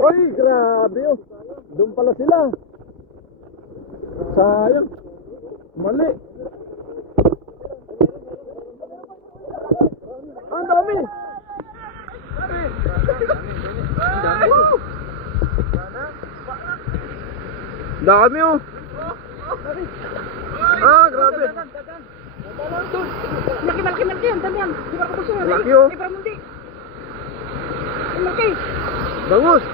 Oy, grabe oh. Doon pala sila. Sayang. Mali. Ang dami. Dami oh. Ah, grabe. Malaki yan, damihan. Di ba ako gusto nga? Laki oh. Ay, para mundi. Ang laki. Bangus.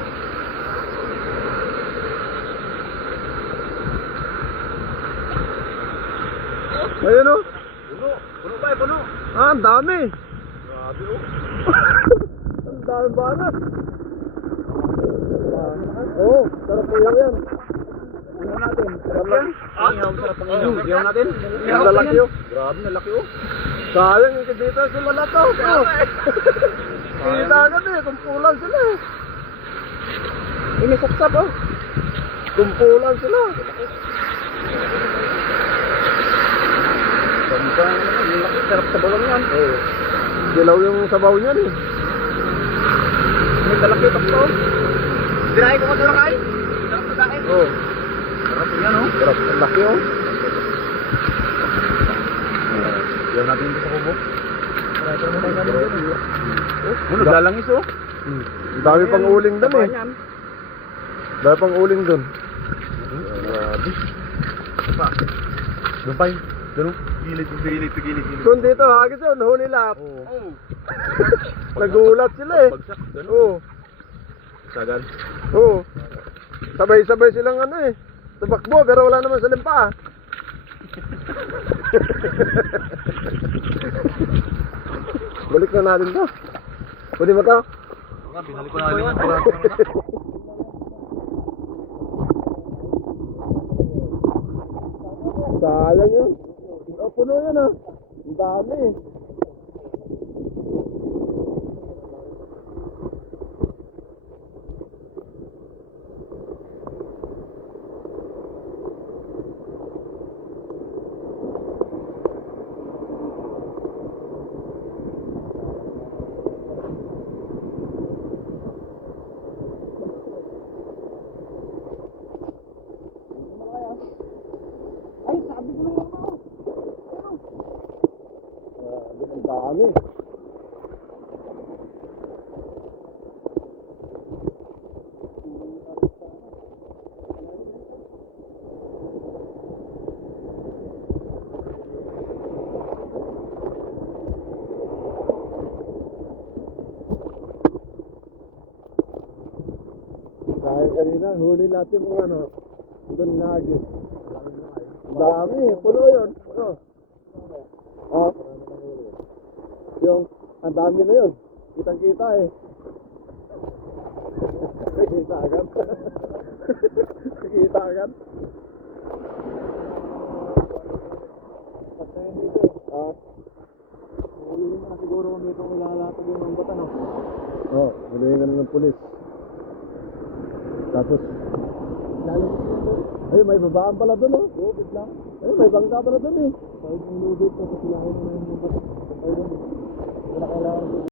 Ayun oh. Puno ba? Puno. Ah, ang dami. Grabe oh. Ang dami banat. Oh, sarap po yan. Ihaw natin. Sarap yan. Ihaw, sarap ang ihaw. Ihaw natin. Ang lalaki oh. Grabe, nalaki oh. Sayang yung dito sila na to. Kita agad eh, kumpulan sila eh. Inisap-sap oh. Kumpulan sila. Ganda naman, yung laki. Sarap sa bawang yan. Oh. Dilaw yung sabaw niyan eh. May talaki takto. Dinahin ko ka talakay. Sarap sa dahil. Oh. Sarap yan oh. Sarap, ang laki oh. Ihaw natin dito sa kubo. Oh, naglalangis oh. Ang dami pang uling doon eh. Dami pang uling doon. Grabe. Pa. Doon pa yun. Doon oh. Gilid. Kung dito, hagis yun, huli lahat. Oh. Nagulat sila eh. Bagsak. Doon. Oo. Sagan. Oo. Sabay-sabay silang ano eh. Tumakbo, pero wala naman silang paa. Balik na natin to. Pwede mo to? Binalik ko na rin. Sayang yun. Oh, puno yun ah. Ang dami. Ay, sabi ko naman ako. Ang dami. Dahil kanina, huli natin mga ano, doon nagis. Dami, puno yun. Puno. Oh. Yung, ang dami na yun. Kitang-kita eh. Kita agad. Kita agad. Patayin dito eh. Ah. Huli na siguro kung dito nilalatag yung mga bata no. Oh, hulihin ng pulis. Tapos, ay, may babaan pala doon oh. Lubid lang. Ay, may bangka pala doon eh. Kahit yung lubid, tapos silahin mo na yung bata. Ayun. Wala kailangan.